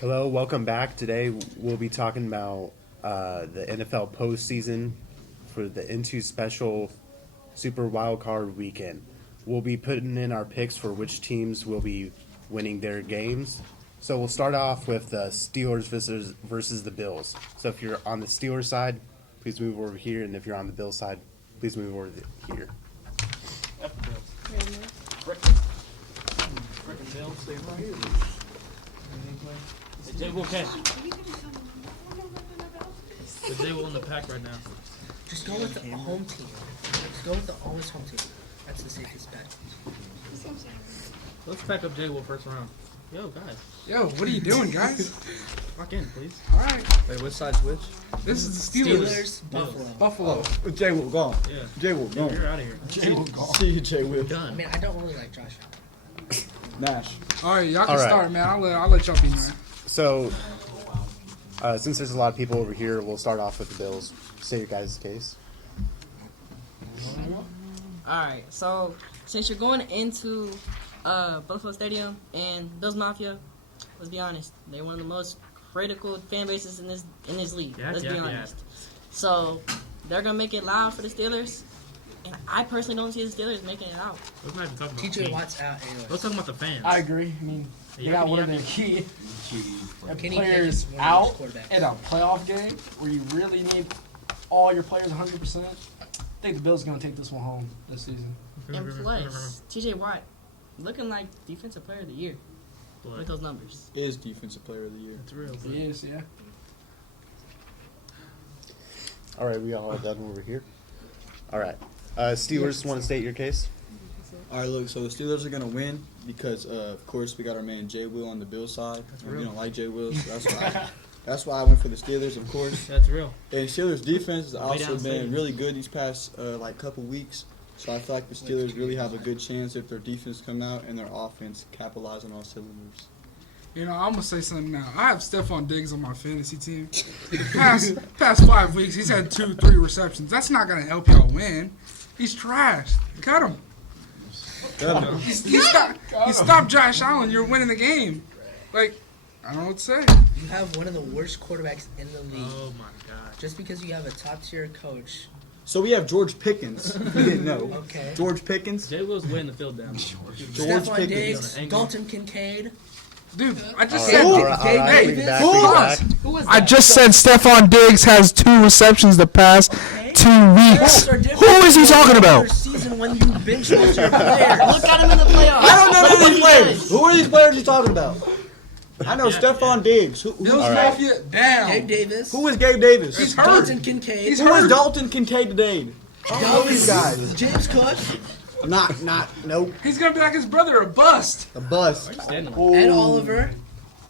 Hello, welcome back. Today we'll be talking about the NFL postseason for the N2 Special Super Wildcard Weekend. We'll be putting in our picks for which teams will be winning their games. So we'll start off with the Steelers versus the Bills. So if you're on the Steelers side, please move over here, and if you're on the Bills side, please move over here. Jay will catch. But Jay will in the pack right now. Just go with the home team. Just go with the always home team. That's the safest bet. Let's pack up Jay Will first round. Yo, guys. Yo, what are you doing, guys? Lock in, please. All right. Wait, which side's which? This is the Steelers. Steelers, Buffalo. Buffalo. Jay Will gone. Yeah. Jay Will Dude, gone. you're out of here. Jay will go. See you, Jay Will. You're I done. mean, I don't really like Josh Allen. Nash. All right, y'all can All right. start, man. I'll let y'all be man. So since there's a lot of people over here, we'll start off with the Bills. Say your guys' case. Alright, so since you're going into Buffalo Stadium and Bills Mafia, let's be honest, they're one of the most critical fan bases in this league. Let's be honest. So they're gonna make it loud for the Steelers, and I personally don't see the Steelers making it out. Let's not even talk about TJ teams. Watt's out anyways. Let's talk about the fans. I agree. I mean, they Yeah, got one yeah, of their yeah. key Kenny players Pickett's one of out those quarterbacks. in a playoff game where you really need all your players 100%. I think the Bills are going to take this one home this season. And plus, TJ Watt looking like Defensive Player of the Year with But those numbers. Is Defensive Player of the Year. it's real. He is, yeah. All right, we all done over here. All right, Steelers, want to state your case? All right, look. So the Steelers are gonna win because, of course, we got our man Jay Will on the Bill side. And we don't like Jay Will, so that's why I went for the Steelers, of course. That's real. And Steelers defense has Way also down been stadium. really good these past couple weeks. So I feel like the Steelers really have a good chance if their defense come out and their offense capitalize on all cylinders. You know, I'm gonna say something now. I have Stephon Diggs on my fantasy team. Past 5 weeks, he's had 2-3 receptions. That's not gonna help y'all win. He's trash. Cut him. He stopped Josh Allen. You're winning the game. Like, I don't know what to say. You have one of the worst quarterbacks in the league. Oh my god. Just because you have a top tier coach. So we have George Pickens. If you didn't know. Okay. George Pickens. Jay Will's weighing the field down. Stephon Pickens. Diggs, Angle. Dalton Kincaid. Dude, I just All said. right. Hey, bring it back, who bring it was- back. Who was I that? just said Stephon Diggs has 2 receptions the past Okay. 2 weeks. Who is he talking about? Season when you bench most your players. Look at him in the playoffs. I don't know none of these players. Who are these players you talking about? I know Yeah, Stephon Diggs. Bills All right. Mafia down. Gabe Davis. Who is Gabe Davis? He's hurt. Dalton Kincaid. He's Who hurt. is Dalton Kincaid today? I don't know these guys. James Cook. Nope. He's gonna be like his brother, a bust. A bust. Standing. Ed Oliver.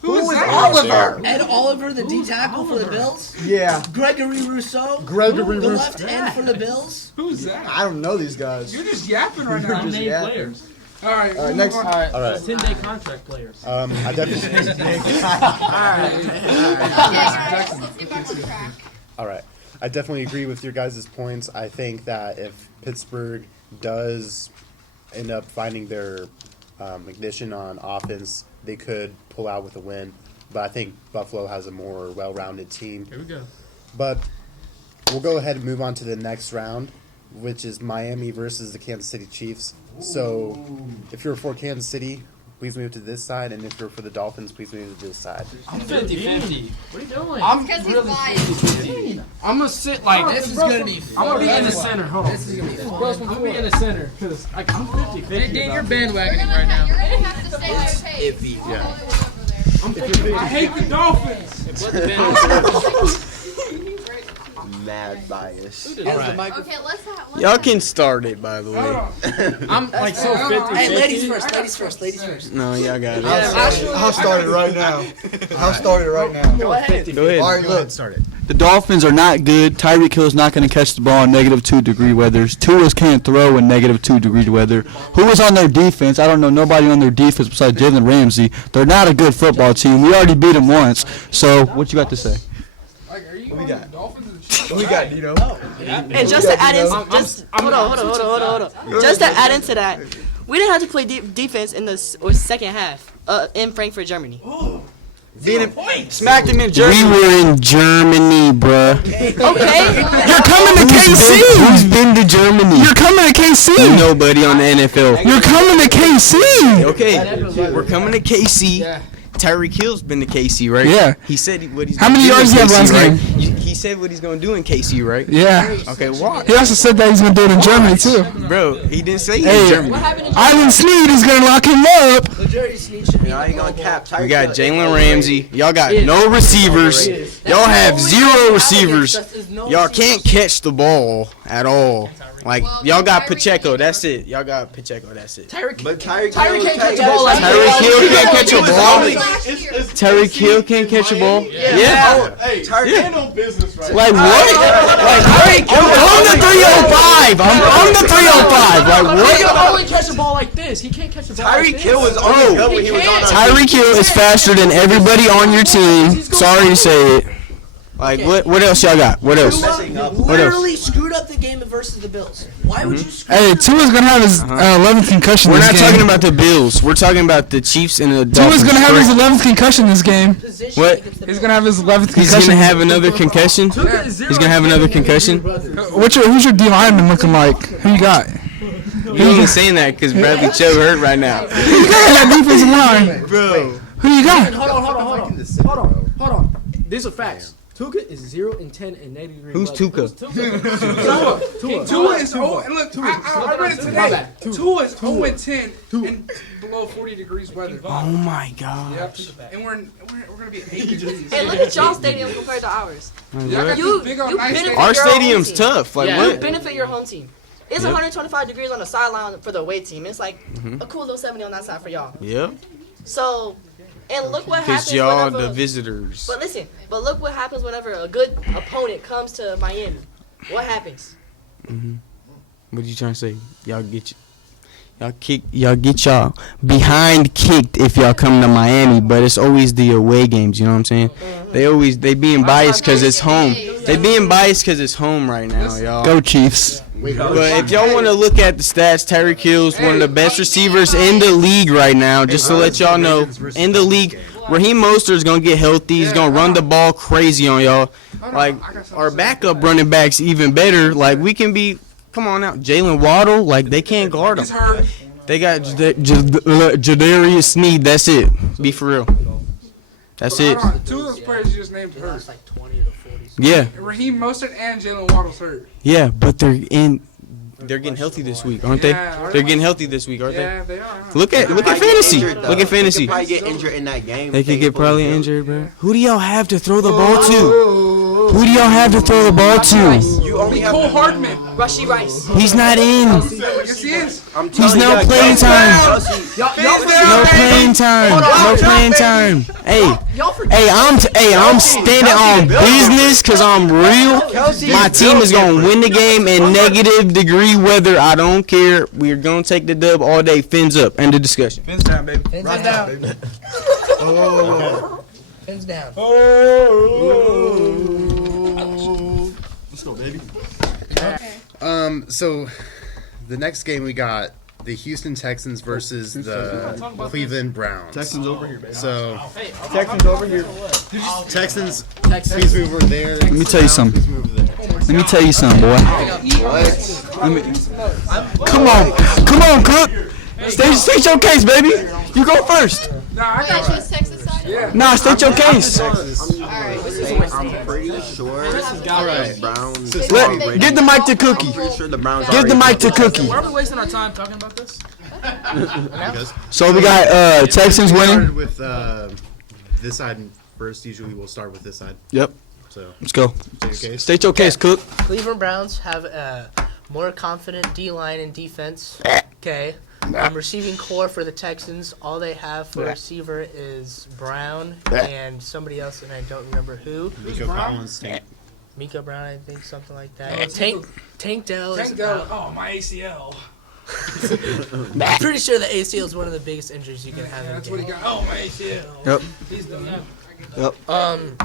Who is is that? Oliver? Ed Oliver, the D tackle for the Bills. Yeah. Gregory Rousseau. Gregory The Rousseau. left end for the Bills. Who's that? I don't know these guys. You're just yapping right You're now. just- Name yeah. players. All right, All right, we'll next. move on. All right. 10-day contract players. I definitely. Let's get back on track. All right. I definitely agree with your guys' points. I think that if Pittsburgh does end up finding their ignition on offense, they could pull out with a win. But I think Buffalo has a more well-rounded team. Here we go. But we'll go ahead and move on to the next round, which is Miami versus the Kansas City Chiefs. So if you're for Kansas City, please move to this side. And if you're for the Dolphins, please move to this side. I'm 50-50. What are you doing? I'm Because he's really biased. 50-50. I'm going to sit like This is gonna be I'm going to be in the fun. center. Hold on. This is gonna be fun. I'm going to be in the center because I'm 50-50. Dan, you're about bandwagoning You're right now. gonna have to stay on your pace. Yeah. it. I hate the Dolphins. Mad bias. Okay, let's not. Y'all can start it, by the Hold way. on. I'm like so 50-50. Hey, ladies first. Ladies first. Ladies first. No, y'all got it. I'll start it right now. I'll start it right now. Go ahead. All right, look. Start it. The Dolphins are not good. Tyreek Hill's not going to catch the ball in -2-degree weather. Tua's can't throw in -2-degree weather. Who is on their defense? I don't know nobody on their defense besides Jalen Ramsey. They're not a good football team. We already beat them once. So what you got to say? Like, are you What we on got? the Dolphins or the Chiefs? We got Dino. And just to add in, hold on. Just to add into that, we didn't have to play defense in the second half in Frankfurt, Germany. Smacked him in We Germany. were in Germany, bruh. Okay. You're coming to Who's KC. been to Germany? You're coming to KC. Nobody on the NFL. You're coming to KC. Okay, we're coming to KC. Tyreek Hill's been to KC, right? Yeah. He said what he's How gonna many do yards in did he have KC, last right? game? He said what he's going to do in KC, right? Yeah. Okay, why? He also said that he's gonna do it in Germany too. Bro, he didn't say he's Hey, in Germany. Ivan Sneed is gonna lock him up. We got Jalen Ramsey. Y'all got no receivers. Y'all have zero receivers. Y'all can't catch the ball at all. Like, y'all got Pacheco. That's it. Y'all got Pacheco. That's it. But Tyreek can't catch a ball like Tyreek Hill can't catch a ball. Last year. Tyreek Hill can't catch a ball. Yeah. Hey, Tyreek on business right Like what? Like I'm the 305. I'm the 305. Like He what? can only catch a ball like this. He can't catch a ball like Tyreek this. Hill was on the go when he was on our Tyreek Hill is faster than everybody on your team. Sorry to say it. Like what else y'all got? What else? Literally screwed up the game versus the Bills. Why would you screw Hey, Tua's gonna have his 11th concussion We're this not game. talking about the Bills. We're talking about the Chiefs and the Dolphins. Tua's gonna have his 11th concussion this game. position What? against the He's Bills? gonna have his 11th He's concussion. gonna have another concussion. He's gonna have another concussion. Who's your D lineman looking like? Who you got? You ain't saying that because Bradley Chubb hurt right now. Who you got in that defensive line? Bro. Who you got? Hold on. These are facts. Tuca is 0-10 in negative green. Who's Tuca? Tua is 0. And look, I read it today. Tua is 0-10 in below 40 degrees weather. Oh my God. Yep. And we're gonna be at 8 degrees. Hey, look at y'all stadium compared to ours. Y'all got You- this big old you nice benefit stadium. Our your own stadium's team. tough. Like You what? benefit your home team. It's Yep. 125 degrees on the sideline for the away team. It's like a cool little 70 on that side for y'all. Yep. So, and look what Because happens y'all whenever. the visitors. But listen, but look what happens whenever a good opponent comes to Miami. What happens? What are you trying to say? Y'all get y'all behind kicked if y'all come to Miami, but it's always the away games, you know what I'm saying? They being biased because it's home. They being biased because it's home right now, y'all. Go Chiefs. But if y'all want to look at the stats, Tyreek Hill's one of the best receivers in the league right now. Just to let y'all know, in the league, Raheem Mostert's gonna get healthy. He's gonna run the ball crazy on y'all. Like our backup running backs even better. Like we can be. Come on out, Jalen Waddle. Like they can't guard him. They got Jadarius Sneed. That's it. Be for real. That's it. Two of those players you just named hurt. It's like 20 to 40. Yeah, Raheem Mostert and Jalen Waddle's hurt. yeah, but they're getting healthy this week, aren't they? Yeah, They're getting healthy this week, aren't they? Yeah, they are. Huh? Look at fantasy. Look at fantasy. Probably get injured in that game. They could get probably injured, bro. Who do y'all have to throw the ball to? Who do y'all have to throw the ball to? You only have Cole Hardman. Rushy Rice. He's not in. Yes, he is. He's no playing time. No playing time. No playing time. Hey, I'm standing on business because I'm real. My team is gonna win the game in negative degree weather. I don't care. We're gonna take the dub all day. Fins up. End of discussion. Fins down, baby. Pins Rock down. baby. Pins down. Let's go, baby. So the next game we got the Houston Texans versus the Cleveland Browns. Texans over here, baby. So Texans over here. Texans, please move over there. Let me tell you something. Please move over there. Let me tell you something, boy. Come on, Cook. State your case, baby. You go first. Nah, I Wait, got just Texas side? Nah, state your case. Alright. I'm pretty sure the Browns. Give the mic to Cookie. Pretty sure the Browns. Give the mic to Cookie. Why are we wasting our time talking about this? So we got Texans winning. Started with this side first. Usually we'll start with this side. Yep. So Let's go. take your case. State your case, Cook. Cleveland Browns have a more confident D-line and defense. Okay. Receiving core for the Texans, all they have for receiver is Brown and somebody else, and I don't remember who. Nico Collins. Mika Brown, I think, something like that. And Tank Dell is out. Oh, my ACL. I'm pretty sure the ACL is one of the biggest injuries you can have in a That's what he game. got. Oh, my ACL. Yep. He's done.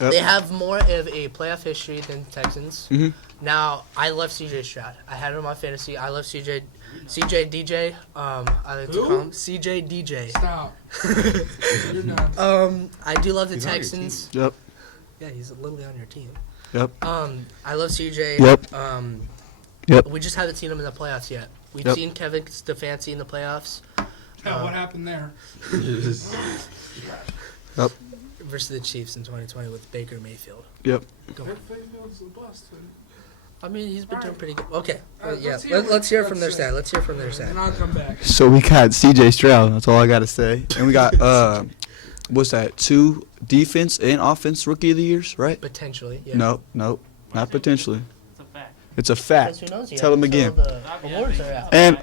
Yep. They have more of a playoff history than the Texans. Mhm. Now, I love CJ Stroud. I had him on my fantasy. I love CJ DJ. I like to call him CJ DJ. Stop. You're not. I do love the He's on your Texans. Yep. Yeah, he's literally on your team. Yep. I love CJ. Yep. Yep. We just haven't seen him in the playoffs yet. We've Yep. seen Kevin Stefanski in the playoffs. What happened there? Yep. Versus the Chiefs in 2020 with Baker Mayfield. Yep. I mean, he's been doing pretty good. Okay. Yeah. let's hear Let's hear it what from their they side. Let's hear it from their side. And I'll come back. So we got C.J. Stroud. That's all I gotta say. And we got what's that? 2 defense and offense rookie of the years, right? Potentially. Yeah. Nope. Not potentially. It's a fact. It's a fact. Who knows yet Tell him until again. The awards are out. And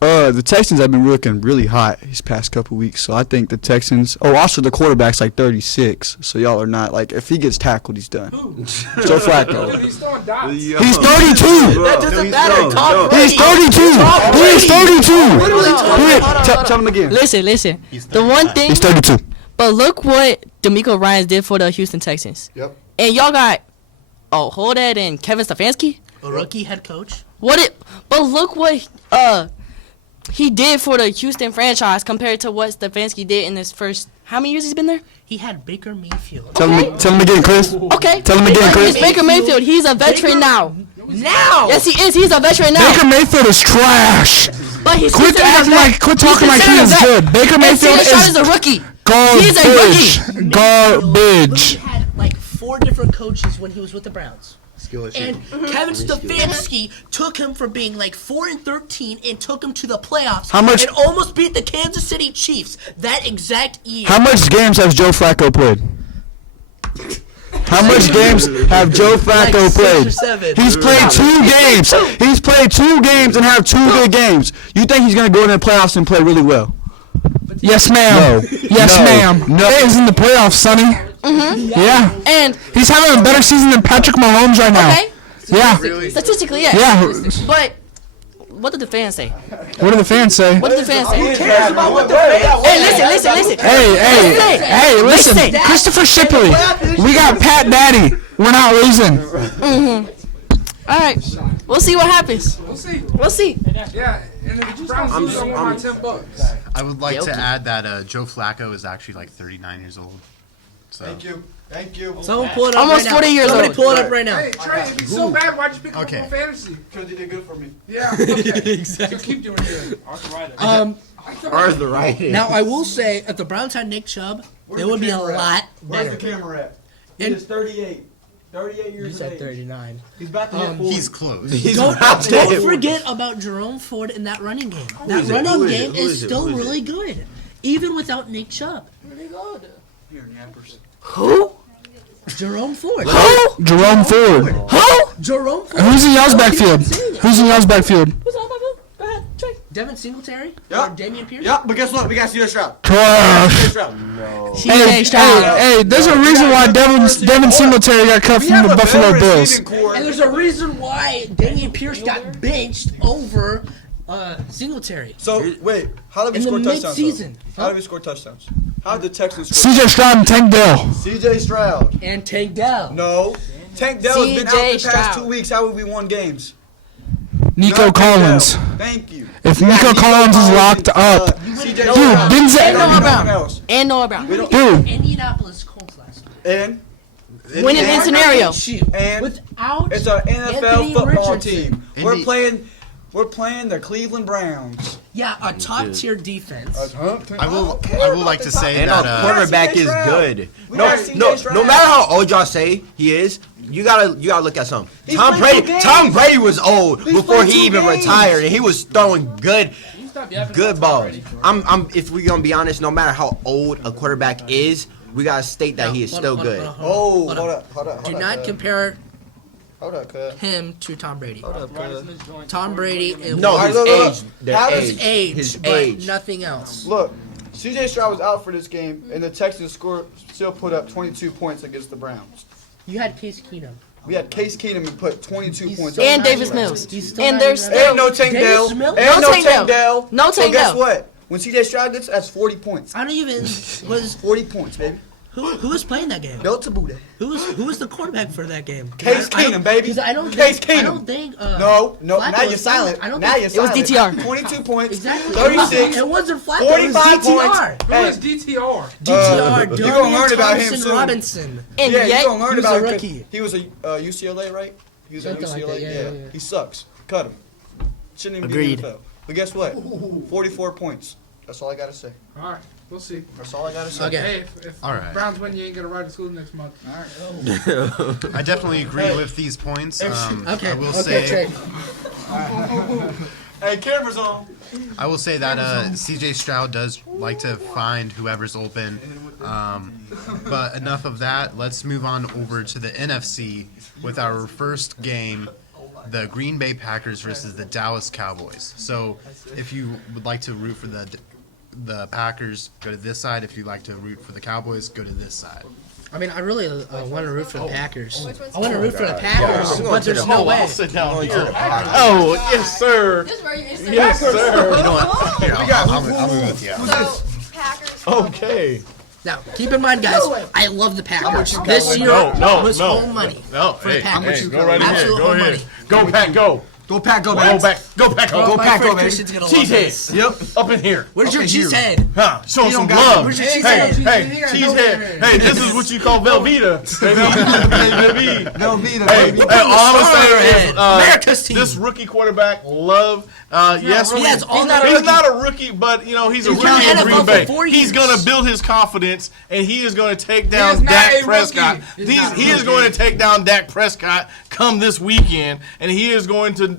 the Texans have been looking really hot these past couple weeks. So I think the Texans. Oh, also the quarterback's like 36. So y'all are not like if he gets tackled, he's done. Joe Flacco. Dude, he's throwing dots. He's 32. That doesn't matter. Tom He's Brady. 32. He's 32. Tell him again. Listen. The one thing, He's 32. but look what D'Amico Ryans did for the Houston Texans. Yep. And y'all got, hold that and Kevin Stefanski. A rookie head coach. But look what he did for the Houston franchise compared to what Stefanski did in his first. How many years he's been there? He had Baker Mayfield. Tell him again, Chris. Okay. Tell him again, Chris. It's Baker Mayfield. He's a veteran now. Now. Yes, he is. He's a veteran now. Baker Mayfield is trash. But he's Quit talking like he is good. Baker Mayfield is a rookie. garbage. He's a rookie. Garbage. He had like 4 different coaches when he was with the Browns. And Kevin Stefanski took him from being like 4-13 and took him to the playoffs. How much- And almost beat the Kansas City Chiefs that exact year. How much games has Joe Flacco played? How much games have Joe Flacco Like 6 played? or 7. He's played 2 games. He's played 2 games and have 2 good games. You think he's gonna go in the playoffs and play really well? Yes, ma'am. No. Yes, No. ma'am. No. He's in the playoffs, Sonny. Yeah. And He's having a better season than Patrick Mahomes right now. okay, Yeah. statistically, yes. Yeah. But what did the fans say? What do the fans say? What did the fans say? Who cares about what the fans Hey, listen. Hey, listen. Christopher Shipley. We got Pat Daddy. We're not losing. All right, we'll see what happens. We'll see. We'll see. Yeah, and if the Browns lose, I want my $10. I would like Yeah, to okay. add that Joe Flacco is actually like 39 years old. So Thank you. Someone pull it up Almost right 40 now. years Somebody old. pull it up right now. Hey, Trey, if he's so bad, why'd you pick him Okay. up on fantasy? Because he did good for me. Yeah, okay. Exactly. So keep doing good. Ours the right. Now I will say, if the Browns had Nick Chubb, they would be a lot Where's the better. camera at? He And- is 38. 38 You years of said age. 39. He's about to hit 40. he's close. Don't forget about Jerome Ford in that running game. That running game is still really good, even without Nick Chubb. Here, Nappers. Who? Jerome Ford. Jerome Ford. Who? Jerome Ford. Who's in y'all's Oh, backfield? you're not saying it. Who's in y'all's backfield? Who's on my bill? Go ahead, Trey. Devin Singletary? Yeah. Or Damian Pierce? Yeah, but guess what? We got CJ Stroud. Trash. CJ Stroud. CJ Stroud. Hey, there's a reason why Devin Singletary got cut We from have the a Buffalo better Bills. receiving core. And there's a reason why Damian Pierce got benched over Singletary. So, wait. How did we In the score touchdowns? mid-season. How did we score touchdowns? How did the Texans score? CJ Stroud and Tank Dell. CJ Stroud. And Tank Dell. No. Tank Dell has been out CJ the past Stroud. 2 weeks. How have we won games? Nico Not Tank Collins. Dell. Thank you. If We got Nico Collins is locked up, CJ Dude, Stroud. Denzel- And Noah No one Brown. else. And Noah Brown. We don't. dude, Indianapolis Colts last night. And Winning in scenario. And Without it's an NFL Anthony football Richardson. team. We're playing the Cleveland Browns. Yeah, a top tier defense. I will like to say And that our quarterback is good. We No, got CJ no, Stroud. no matter how old y'all say he is, you gotta look at something. He's Tom played 2 Brady, games. Tom Brady was old He's before played he 2 even games. retired, and he was throwing good balls. If we're gonna be honest, no matter how old a quarterback is, we gotta state that he is still good. Oh, Hold hold up. up, hold up. Do not compare Hold up, cuz. him to Tom Brady. Hold up, cuz. Tom Brady is No, Alright, his look, look, age, look. How their does his age, age, his but age. nothing else. Look, CJ Stroud was out for this game, and the Texans still put up 22 points against the Browns. You had Case Keenum. We had Case Keenum and put 22 He's points still up. And not Davis even- Mills. he's still And not there's even- still And no Tank Davis Dell. Mills? And No no Tank Tank Dell. Dell. No So Tank guess Dell. what? When CJ Stroud gets, that's 40 points. I don't even was 40 points, baby. Who was playing that game? Bill Tabuda. Who was the quarterback for that game? Case Keenum, baby. Case Keenum. I don't think. No. Flacco Now you're was silent. I don't Now think you're It was silent. DTR. 22 points. exactly. 36. It wasn't Flacco. 45 it was DTR. points. Who is DTR? DTR. you're gonna learn about him Thompson soon. Robinson. And Yeah, yet, you're gonna learn he was about a him 'cause rookie. He was a UCLA, right? He was at Something like UCLA. that, yeah. He sucks. Cut him. Shouldn't even Agreed. be in the NFL. But guess what? 44 points. That's all I gotta say. All right, we'll see. That's all I gotta say. Okay. Hey, if All right. Browns win, you ain't gonna ride to school next month. I definitely agree with these points. Okay. I will okay, say, Trey. Hey, camera's on. I will say that C.J. Stroud does like to find whoever's open. But enough of that. Let's move on over to the NFC with our first game, the Green Bay Packers versus the Dallas Cowboys. So, if you would like to root for the Packers, go to this side. If you'd like to root for the Cowboys, go to this side. I mean, I really want to root for the Packers. Which one's I want to root for the yours? Packers, but there's no way. Sit down here. Oh, yes, sir. This is where you say Yes, Packers. sir. You know what? Here, I'll move with you. So, Packers. Okay. Now, keep in mind, guys, I love the Packers. This year was home money No, for the hey, Packers. hey, go right ahead. Absolute Go home ahead. money. Go, Pack, go. Go Pack, go Go back. back. Go Pack, go. Oh, my Pack, friend go, baby. Christian's gonna love this. Cheesehead. Yep. Up in here. Where's your Okay, here. cheesehead? Huh, show some got love. it. Where's your Hey, cheesehead? hey, cheesehead. Hey, this is what you call Velveeta, baby. Velveeta, Hey, baby. all I'm saying is, America's team. this rookie quarterback, Love, yes, He has all he's not a rookie, but you know he's a He's rookie been in in the Green NFL Bay. for 4 He's years. going to build his confidence, and he is going to take is down not Dak a Prescott. rookie. He's not a He is rookie. going to take down Dak Prescott come this weekend, and he is going to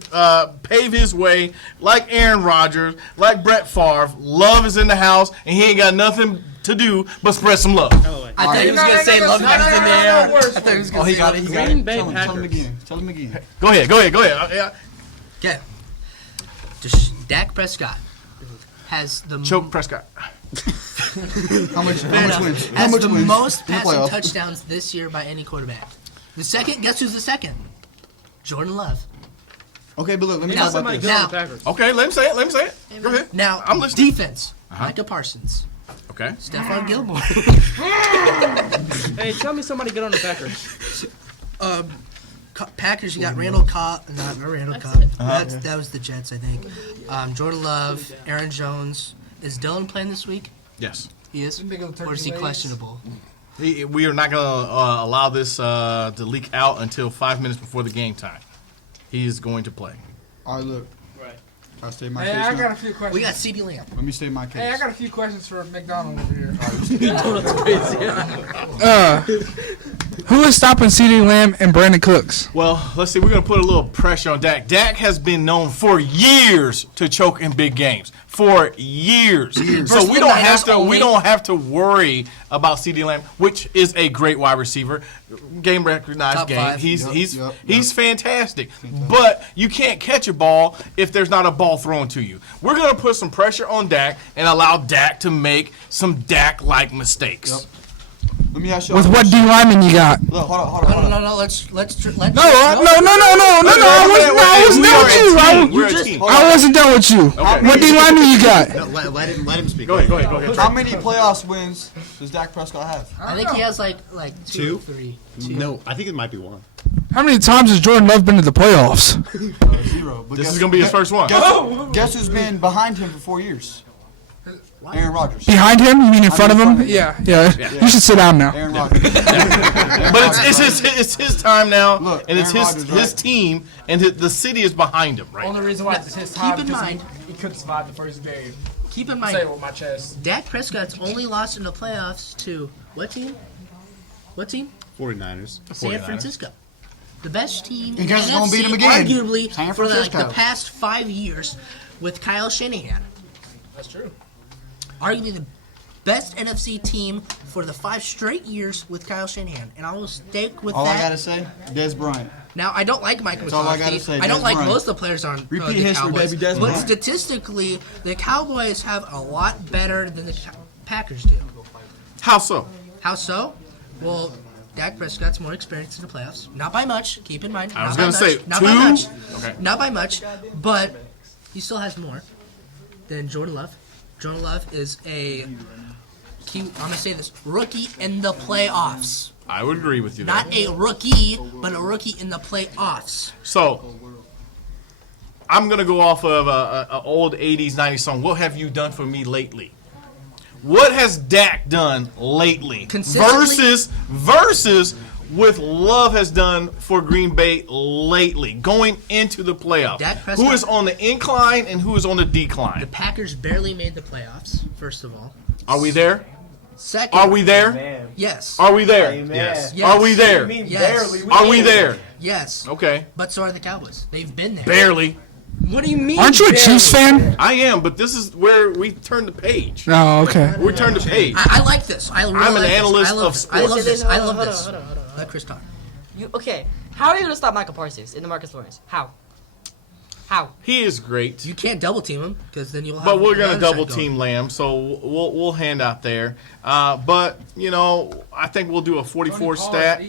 pave his way like Aaron Rodgers, like Brett Favre. Love is in the house, and he ain't got nothing to do but spread some love. I thought he was going to say love is in the air. I thought he was Oh, going he to got say it. He love. got Green it. Bay Tell him Packers. again. Tell him again. Go ahead. Yeah. Okay. Dak Prescott has the Choke Prescott. How much wins? How has much the wins? most in the passing playoffs? touchdowns this year by any quarterback. The second, guess who's the second? Jordan Love. Okay, but look, let me Now, talk about this. now, Packers. Okay, let him say it. Go ahead. now, I'm listening. defense. Micah Parsons, Okay. Stephon Gilmore. Hey, tell me somebody good on the Packers. Packers, you got Randall Cobb. Not Randall Cobb. That was the Jets, I think. Jordan Love, Aaron Jones. Is Dylan playing this week? Yes. He is? Or is he questionable? We are not going to allow this to leak out until 5 minutes before the game time. He is going to play. All right, look. Right. I'll state my Hey, case I now. got a few questions. We got CeeDee Lamb. Let me state my case. Hey, I got a few questions for McDonald over here. Who is stopping CeeDee Lamb and Brandon Cooks? Well, let's see. We're going to put a little pressure on Dak. Dak has been known for years to choke in big games. For years. So Versus we the don't Niners have to. only. We don't have to worry about CeeDee Lamb, which is a great wide receiver, game recognized Top game. five. He's fantastic. But you can't catch a ball if there's not a ball thrown to you. We're going to put some pressure on Dak and allow Dak to make some Dak-like mistakes. Yep. Let me ask you. With what D lineman you got? Look, hold on. No. Let's. No. I wasn't done with you. We're a team. I wasn't done with you. What D lineman you got? Let him speak. Go ahead. How many playoffs wins does Dak Prescott have? I think he has like two, Two? three. No, I think it might be one. How many times has Jordan Love been to the playoffs? 0. But This guess- is going to be his first one. Guess who's been behind him for 4 years? Aaron Rodgers. Behind him? You mean in front of him? front. Yeah. You should sit down now. Aaron Rodgers. But it's his time now, Look, and it's Aaron his Rodgers, his right? team, and the city is behind him, right? Only reason why it's his time Keep in because mind. he couldn't survive the first game. Keep in Say mind, it with my chest. Dak Prescott's only lost in the playoffs to what team? 49ers. San Francisco. The best team in You guys the are gonna NFC, beat 'em again. arguably, San for like the Francisco. past 5 years with Kyle Shanahan. That's true. Arguably the best NFC team for the 5 straight years with Kyle Shanahan. And I will stick with All that. I gotta say, Des Bryant. Now, I don't like Mike all I gotta McCarthy. say, I don't Des like Bryant. most of the players on Repeat the history, Cowboys. baby, Des But Bryant. statistically, the Cowboys have a lot better than the Packers do. How so? How so? Well, Dak Prescott's more experienced in the playoffs. Not by much. Keep in mind. I was going gonna to say Not two. by much. Okay. Not by much. But he still has more than Jordan Love. Jordan Love is a I'm gonna say this: rookie in the playoffs. I would agree with you there. Not a rookie, but a rookie in the playoffs. So, I'm going to go off of an old 80s, 90s song. What have you done for me lately? What has Dak done lately? Versus what Love has done for Green Bay lately, going into the playoffs. Who is on the incline and who is on the decline? The Packers barely made the playoffs, first of all. Are we there? Second. Are we there? Yes. Are we there? Yes. Are we there? Yes. Are we there? Yes. Okay. But so are the Cowboys. They've been there. Barely. What do you mean? Aren't you a Chiefs fan? I am, but this is where we turn the page. Oh, okay. We turn the page. I like this. I'm an analyst of sports. I love this. I love Hold on, this. hold on. Let Chris talk. Okay, how are you gonna stop Michael Parsons and DeMarcus Lawrence? How? He is great. You can't double team him because then you'll have. But we're gonna another double side team Lamb, so we'll hand out there. But I think we'll do a 44 stat.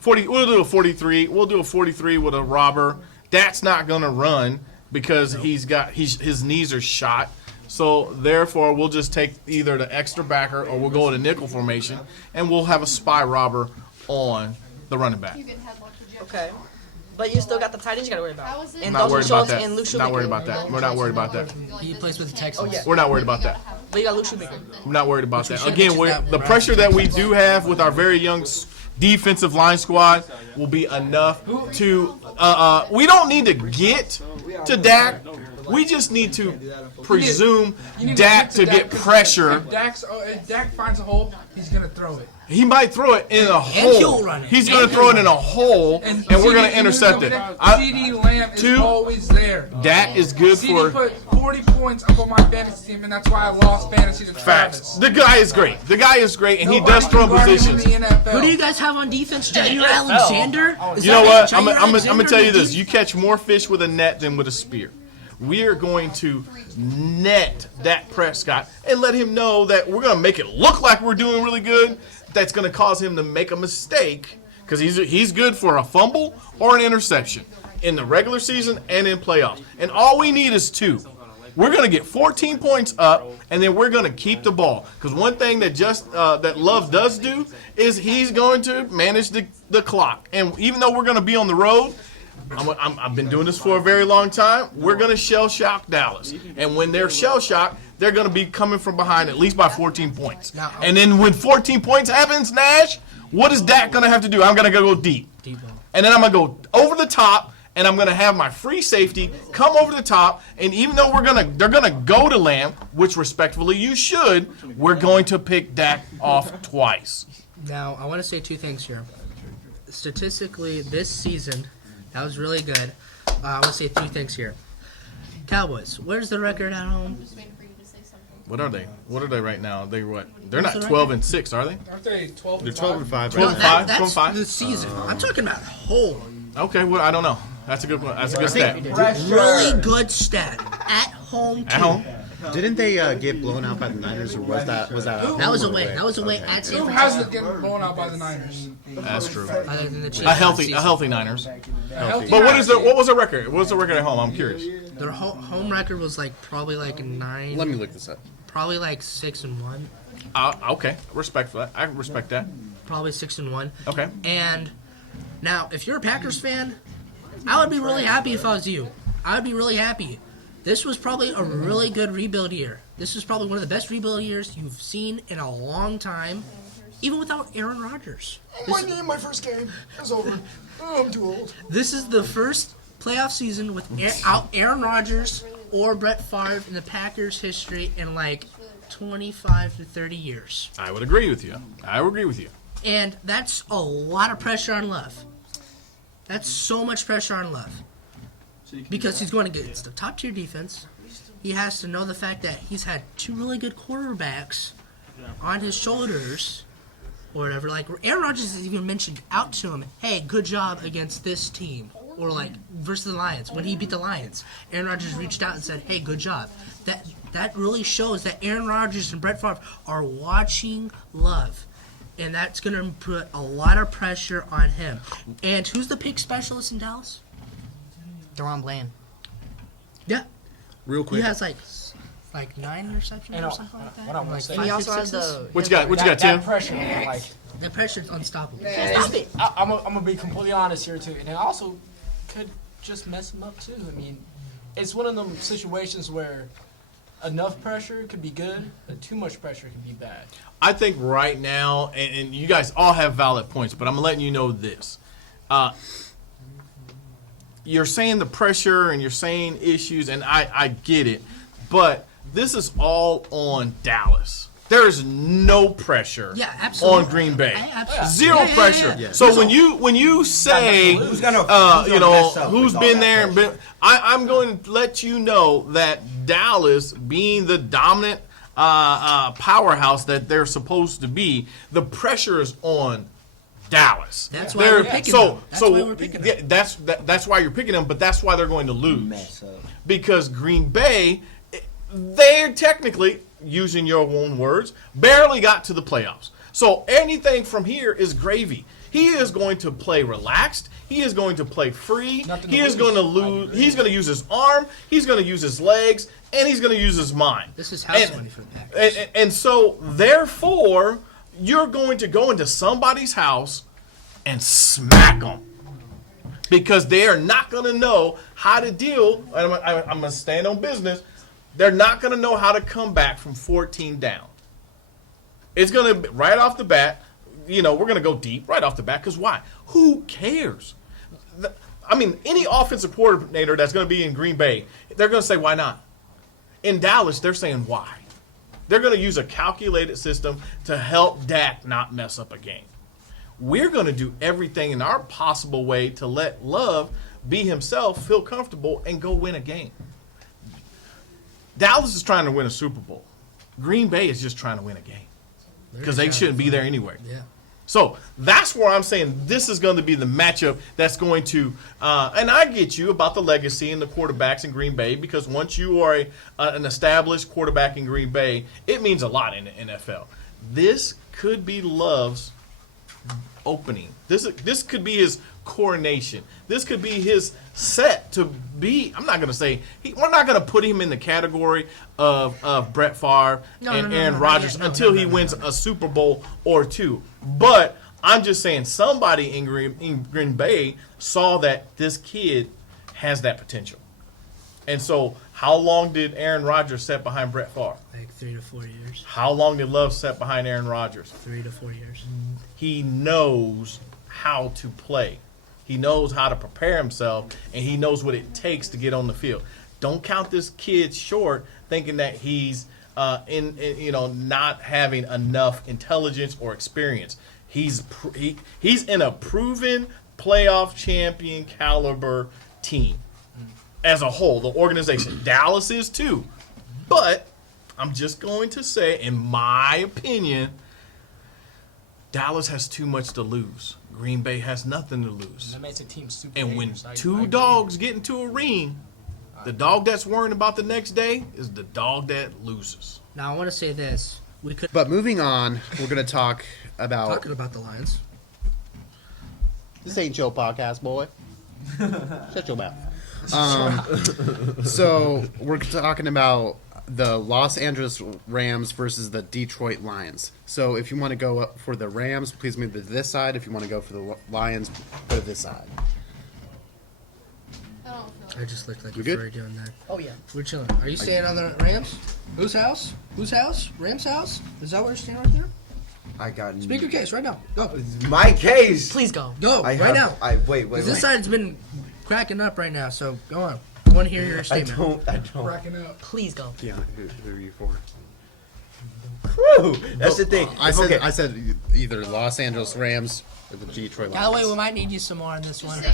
40. We'll do a 43. We'll do a 43 with a robber. That's not gonna run because his knees are shot. So therefore, we'll just take either the extra backer or we'll go with a nickel formation, and we'll have a spy robber on the running back. Okay. But you still got the tight ends you gotta worry about. And Not worried Dalton about Schultz that. and Luke Not worried Shoemaker. about that. We're not worried about that. He plays with the Texans. Oh, yeah. We're not worried about that. But you got Luke Shoemaker. I'm not worried about that. should Again, mention that the right. pressure that we do have with our very young defensive line squad will be enough to. We don't need to get to Dak. We just need to presume You need Dak to Dak, get 'cause pressure. If Dak finds a hole, he's gonna throw it. He might throw it in a he'll hole. run it. He's going to throw it in a hole, and we're going to intercept it. CD Lamb is always there. Dak is good CD for put 40 points up on my fantasy team, and that's why I lost fantasy to facts. Travis. The guy is great. The guy is great, and he Nobody does throw can guard him positions. in the NFL. Who do you guys have on defense? Jair Alexander? Is You know that what? it? I'm Jair going to Alexander tell you on the this. You catch more fish with a net than with a spear. We are going to net Dak Prescott and let him know that we're going to make it look like we're doing really good. That's going to cause him to make a mistake because he's good for a fumble or an interception in the regular season and in playoffs. And all we need is 2. We're going to get 14 points up, and then we're going to keep the ball. Because one thing that that Love does do is he's going to manage the clock. And even though we're going to be on the road, I've been doing this for a very long time. We're going to shell shock Dallas. And when they're shell shocked, they're going to be coming from behind at least by 14 points. And then when 14 points happens, Nash, what is Dak going to have to do? I'm going to go deep. And then I'm going to go over the top, and I'm going to have my free safety come over the top. And even though they're going to go to Lamb, which respectfully you should, we're going to pick Dak off twice. Now, I want to say 2 things here. Statistically, this season, that was really good. I want to say 3 things here. Cowboys, where's the record at home? What are they? What are they right now? They're what? They're What's not the 12-6, are they? Aren't they 12 They're 12 and 5. 12 and 5. That's 12 and 5. the season. I'm talking about home. Okay, well I don't know. That's a good one. That's a good stat. Really good stat. At home, too. At home. Didn't they get blown out by the Niners, or was that That was away. That was away at San Who Francisco. hasn't getting blown out by the Niners? That's true. Other than the Chiefs A healthy last season. Niners. Healthy But Niners. what was the record? What was the record at home? I'm curious. Their home record was probably 9. Let me look this up. Probably 6-1. Okay, respect for that. I respect that. Probably 6-1. Okay. And now, if you're a Packers fan, I would be really happy if I was you. I would be really happy. This was probably a really good rebuild year. This was probably one of the best rebuild years you've seen in a long time, even without Aaron Rodgers. My first game is over. Oh, I'm too old. This is the first playoff season without Aaron Rodgers or Brett Favre in the Packers' history in 25 to 30 years. I would agree with you. And that's a lot of pressure on Love. That's so much pressure on Love. Because he's going to get the top-tier defense. He has to know the fact that he's had 2 really good quarterbacks on his shoulders or whatever. Aaron Rodgers has even mentioned out to him, hey, good job against this team. Or, versus the Lions. When he beat the Lions, Aaron Rodgers reached out and said, hey, good job. That really shows that Aaron Rodgers and Brett Favre are watching Love. And that's going to put a lot of pressure on him. And who's the pick specialist in Dallas? Deron Bland. Yeah. Real quick. He has like 9 receptions And or something like that. what I want Like to say, And he five, also six has sixes? the. What you got? What you got, Tim? that pressure, man, like. The pressure's unstoppable. Stop it. I'm gonna be completely honest here too, and it also could just mess him up too. I mean, it's one of them situations where enough pressure could be good, but too much pressure could be bad. I think right now, and you guys all have valid points, but I'm letting you know this. You're saying the pressure and you're saying issues, and I get it, but this is all on Dallas. There is no pressure absolutely. on Green Bay. Absolutely. Zero pressure. yeah. So when you say Who's gonna mess up who's with all been that there, and pressure? been, I'm going to let you know that Dallas, being the dominant powerhouse that they're supposed to be, the pressure is on Dallas. That's why we're picking them. That's why we're picking them. That's why you're picking them, but that's why they're going to lose. Mess up. Because Green Bay, they're technically, using your own words, barely got to the playoffs. So anything from here is gravy. He is going to play relaxed. He is going to play free. He is going to lose. He's going to use his arm. He's going to use his legs, and he's going to use his mind. This is house money for the Packers. And so, therefore, you're going to go into somebody's house and smack them. Because they are not going to know how to deal. I'm going to stand on business. They're not going to know how to come back from 14 down. It's going to, right off the bat, we're going to go deep right off the bat. Because why? Who cares? I mean, any offensive coordinator that's going to be in Green Bay, they're going to say, why not? In Dallas, they're saying, why? They're going to use a calculated system to help Dak not mess up a game. We're going to do everything in our possible way to let Love be himself, feel comfortable, and go win a game. Dallas is trying to win a Super Bowl. Green Bay is just trying to win a game because they shouldn't be there anyway. Yeah. So that's where I'm saying this is going to be the matchup that's going to and I get you about the legacy and the quarterbacks in Green Bay, because once you are an established quarterback in Green Bay, it means a lot in the NFL. This could be Love's opening. This could be his coronation. This could be his set to be. I'm not going to say we're not going to put him in the category of Brett Favre and Aaron Rodgers until he wins a Super Bowl or two. But I'm just saying somebody in Green Bay saw that this kid has that potential. And so how long did Aaron Rodgers set behind Brett Favre? Like 3 to 4 years. How long did Love set behind Aaron Rodgers? 3 to 4 years. He knows how to play. He knows how to prepare himself, and he knows what it takes to get on the field. Don't count this kid short thinking that he's not having enough intelligence or experience. He's in a proven playoff champion caliber team as a whole, the organization. Dallas is too. But I'm just going to say, in my opinion, Dallas has too much to lose. Green Bay has nothing to lose. That makes a team super. And when dangerous. I two agree. dogs get into a ring, the dog that's worrying about the next day is the dog that loses. Now I want to say this: we could But moving on, we're going to talk about. talking about the Lions. This ain't your podcast, boy. Shut your mouth. So we're talking about the Los Angeles Rams versus the Detroit Lions. So if you want to go up for the Rams, please move to this side. If you want to go for the Lions, go to this side. I just looked like We a good? furry doing that. Oh yeah. We're chilling. Are you staying on the Rams? Whose house? Whose house? Rams' house? Is that where you're staying right there? I got Speak your case right now. Go. my case. Please go. Go I right now. wait. 'Cause this side's been cracking up right now, so go on. I want to hear your I statement. don't. Cracking up. Please go. Yeah, who are you for? Whew, that's the thing. I said either Los Angeles Rams or the Detroit Lions. Callaway, we might need you some more on this one. Yeah.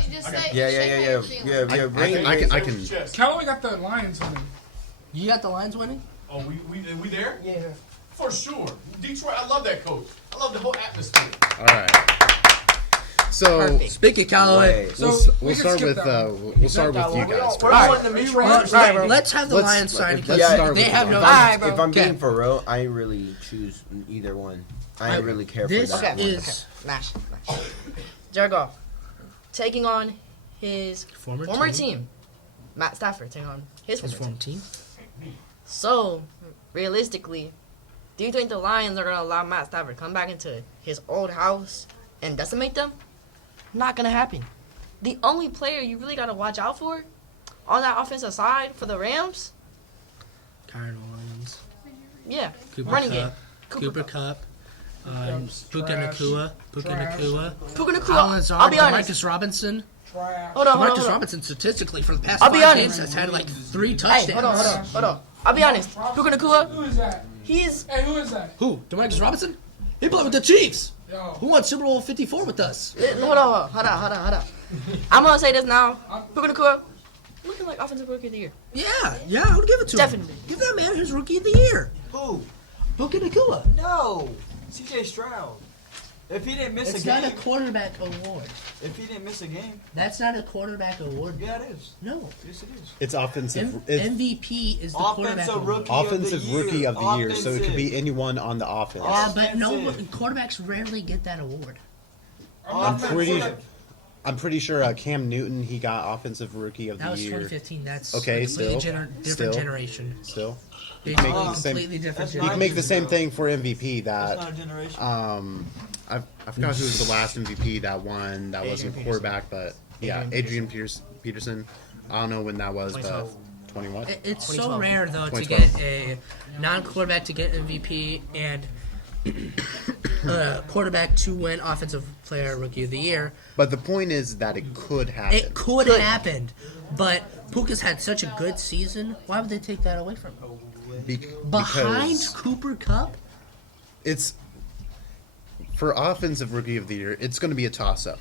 I can. Callaway got the Lions winning. You got the Lions winning? Oh, we there? Yeah. For sure. Detroit, I love that coach. I love the whole atmosphere. All right. So Perfect. Speak it, Callaway. So we'll we can start skip with that one. we'll start with you guys. We're first. wanting to meet Rams. Let's have the Let's- Lions side let's because start they with have the no. Lions. If I'm Okay. being for real, I didn't really choose either one. I didn't really care for This that one. is Mash. Jared Goff taking on his former former team. Matt Stafford taking on his His former former team. So, realistically, do you think the Lions are going to allow Matt Stafford to come back into his old house and decimate them? Not going to happen. The only player you really got to watch out for on that offensive side for the Rams, Kyron Williams. yeah, Cooper running Kupp, game. Cooper Kupp. Puka Nakua. Puka Nakua, I'll be honest. Marcus Robinson. Hold on. Marcus Robinson, statistically, for the past I'll be 5 honest. games, has had like 3 Hey, touchdowns. hold on. I'll be honest. Puka Nakua, Who is that? he's Hey, who is that? Who? DeMarcus Robinson? He played with the Chiefs. Yo. Who won Super Bowl 54 with us? hold on. I'm gonna say this now. Puka Nakua, looking like offensive rookie of the year. Yeah, I would give it to Definitely. him. Give that man his Rookie of the Year. Who? Puka Nakua. No. C.J. Stroud. If he didn't miss It's a game, not a quarterback award. if he didn't miss a game, That's not a quarterback award. yeah, it is. No. Yes, it is. It's offensive. It's MVP is the quarterback Offensive award. rookie offensive rookie of the year, so it could be Offensive. anyone on the offense. Yeah, but no, Offensive. quarterbacks rarely get that award. I'm pretty sure Cam Newton, he got offensive rookie of That the was year. 2015. That's Okay, a completely still. different Still. generation. Still, Basically, make the same- completely different that's you not- can make the same thing for MVP. That's That not a generation. I forgot who was the last MVP that won. That wasn't a quarterback, but yeah, Adrian Peterson. I don't know when that was, but 21. It's so rare though to 2012. get a non-quarterback to get MVP and quarterback to win Offensive Player Rookie of the Year. But the point is that it could happen. It could happen, but Puka's had such a good season. Why would they take that away from him? Behind Because Cooper Kupp? it's for offensive rookie of the year. It's going to be a toss-up.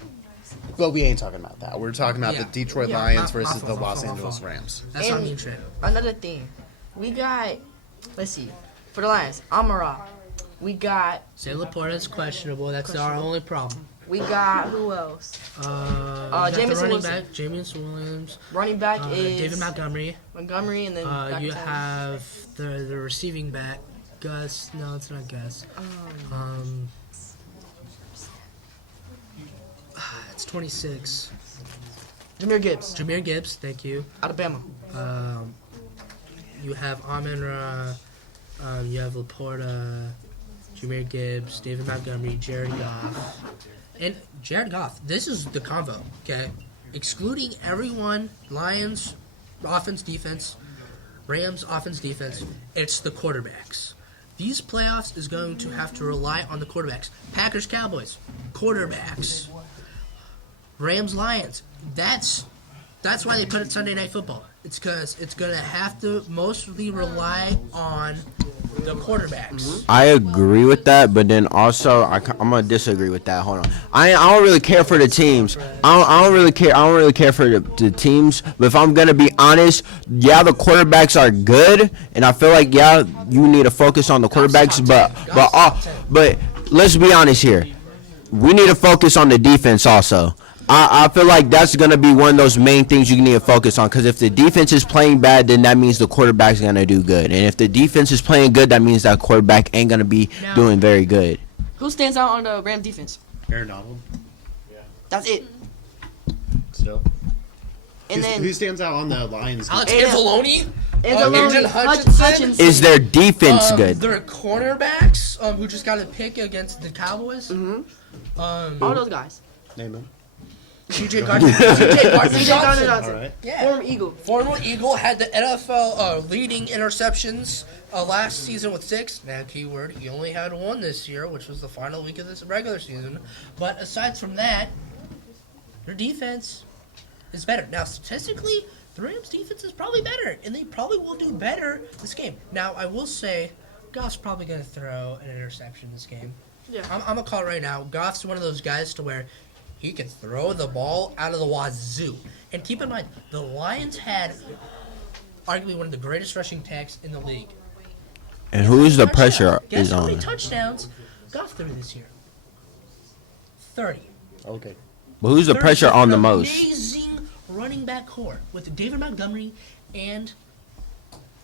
But we ain't talking about that. We're talking about the Detroit Lions versus the Los Angeles Rams. That's And what I mean, Trent. another thing, we got, let's see, for the Lions, Amara. We got, Say Laporta is questionable. That's our only problem. who else? You got the Jamison running Williams. back, Jamison Williams. Running back is David Montgomery. Montgomery, and then back You to- have the receiving back, Gus. No, it's not Gus. It's 26. Jahmyr Gibbs, Jahmyr Gibbs, thank you. Alabama. You have Amon-Ra. You have Laporta, Jahmyr Gibbs, David Montgomery, Jared Goff. And Jared Goff, this is the combo, okay? Excluding everyone, Lions, offense, defense, Rams, offense, defense, it's the quarterbacks. These playoffs is going to have to rely on the quarterbacks. Packers, Cowboys, quarterbacks. Rams, Lions. That's why they put it Sunday Night Football. It's because it's going to have to mostly rely on the quarterbacks. I agree with that, but then also I'm gonna disagree with that. Hold on, I don't really care for the teams. I don't really care. I don't really care for the teams. But if I'm gonna be honest, yeah, the quarterbacks are good, and I feel like you need to focus on the quarterbacks. But let's be honest here. We need to focus on the defense also. I feel like that's going to be one of those main things you need to focus on, because if the defense is playing bad, then that means the quarterback's going to do good. And if the defense is playing good, that means that quarterback ain't going to be doing very good. Who stands out on the Ram defense? Aaron Donald. That's it. Still. And then Who stands out on the Lions? Alex Anzalone? Anzalone, Hutchinson? Is their defense good? Their cornerbacks, who just got a pick against the Cowboys. all those guys. Name them. CJ Gardner Johnson. All right. Yeah. Former Eagle. Had the NFL leading interceptions last season with 6. Now, keyword, he only had 1 this year, which was the final week of this regular season. But aside from that, their defense is better. Now, statistically, the Rams' defense is probably better, and they probably will do better this game. Now, I will say, Goff's probably going to throw an interception this game. Yeah. I'm going to call it right now. Goff's one of those guys to where he can throw the ball out of the wazoo. And keep in mind, the Lions had arguably one of the greatest rushing attacks in the league. And who's the pressure Guess is how many on? touchdowns Goff threw this year? 30. Okay. But who's the 30 pressure with on the an most? Amazing running back core with David Montgomery and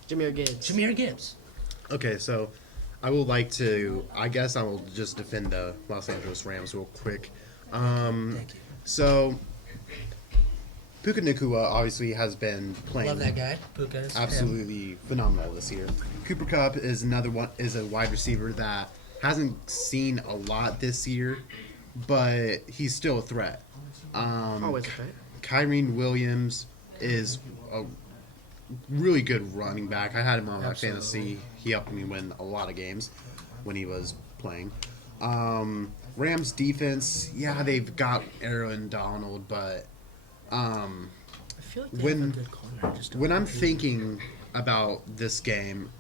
Jahmyr Gibbs. Jahmyr Gibbs. Okay, so I guess I will just defend the Los Angeles Rams real quick. Thank you. So Puka Nakua obviously has been playing Love that guy. Puka is absolutely phenomenal this year. Cooper Kupp is another one, is a wide receiver that hasn't seen a lot this year, but he's still a threat. Always a threat. Kyrene Williams is a really good running back. I had him on my fantasy. He helped me win a lot of games when he was playing. Rams defense, yeah, they've got Aaron Donald, but I feel like they have a good corner. when I'm thinking about this game,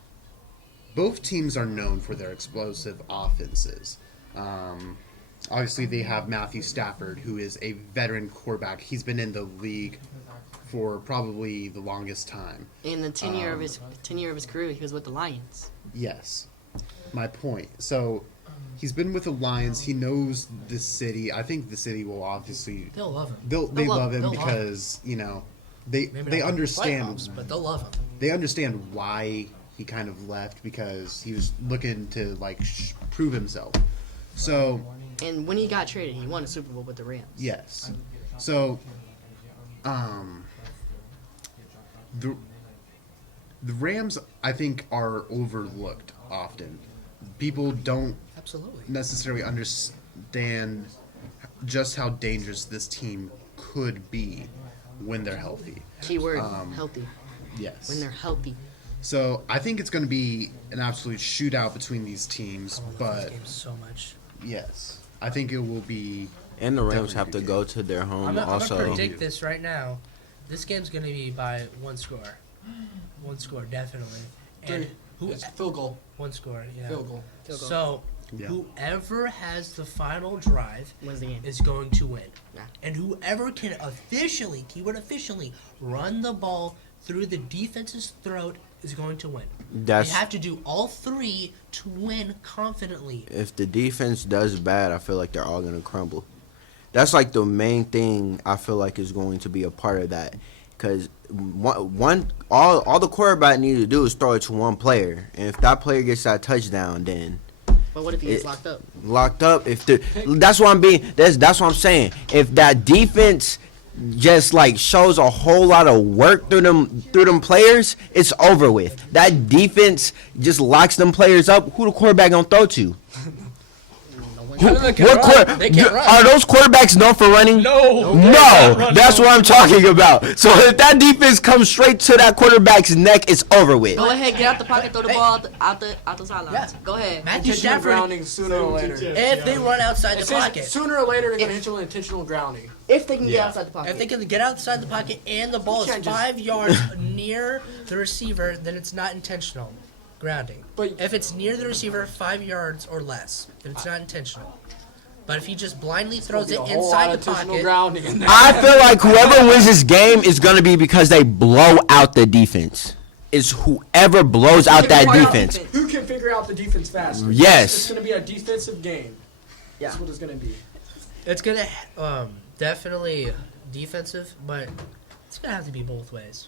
both teams are known for their explosive offenses. Obviously, they have Matthew Stafford, who is a veteran quarterback. He's been in the league for probably the longest time. In the 10 year of his career, he was with the Lions. Yes, my point. So he's been with the Lions. He knows the city. I think the city will obviously They'll love him. they love him they'll because they Maybe not understand playoffs, but they'll love him. they understand why he kind of left, because he was looking to prove himself. So And when he got traded, he won a Super Bowl with the Rams. yes, so the Rams, I think, are overlooked often. People don't Absolutely. necessarily understand just how dangerous this team could be when they're healthy. Keyword, healthy. Yes. When they're healthy. So I think it's going to be an absolute shootout between these teams, but Games so much. yes, I think it will be. And the Rams Definitely have to good. go to their home I'm gonna also. predict this right now. This game's gonna be by one score. One score, definitely. And It's field goal. one score, yeah. Field goal. So Yeah. whoever has the final drive Wins the game. is going to win. Yeah. And whoever can officially, keyword officially, run the ball through the defense's throat is going to win. That's You have to do all three to win confidently. if the defense does bad, I feel like they're all gonna crumble. That's like the main thing I feel like is going to be a part of that, because all the quarterback needs to do is throw it to one player, and if that player gets that touchdown, then But what if he gets locked up? locked up. That's what that's what I'm saying. If that defense just shows a whole lot of work through them players, it's over with. That defense just locks them players up. Who the quarterback gonna throw to? They can't run. Are those quarterbacks known for running? No. No, that's what I'm talking about. So if that defense comes straight to that quarterback's neck, it's over with. Go ahead, get out the pocket, throw the ball out the sidelines. Yeah. Go ahead. Matthew Intentional Stafford, grounding sooner or later. if they run outside the It says pocket, sooner or later they're going to hit you with intentional grounding. If they can get Yeah. outside the pocket. if they can get outside the pocket and the ball You is can't just- 5 yards near the receiver, then it's not intentional grounding. But- if it's near the receiver 5 yards or less, then it's not intentional. But if he just blindly throws Be it a whole lot inside of the intentional pocket, grounding in there. I feel like whoever wins this game is gonna be because they blow out the defense. It's whoever blows out that defense. Who can figure out the defense faster? Yes. It's going to be a defensive game. Yeah. That's what it's going to be. it's gonna definitely defensive, but it's gonna have to be both ways.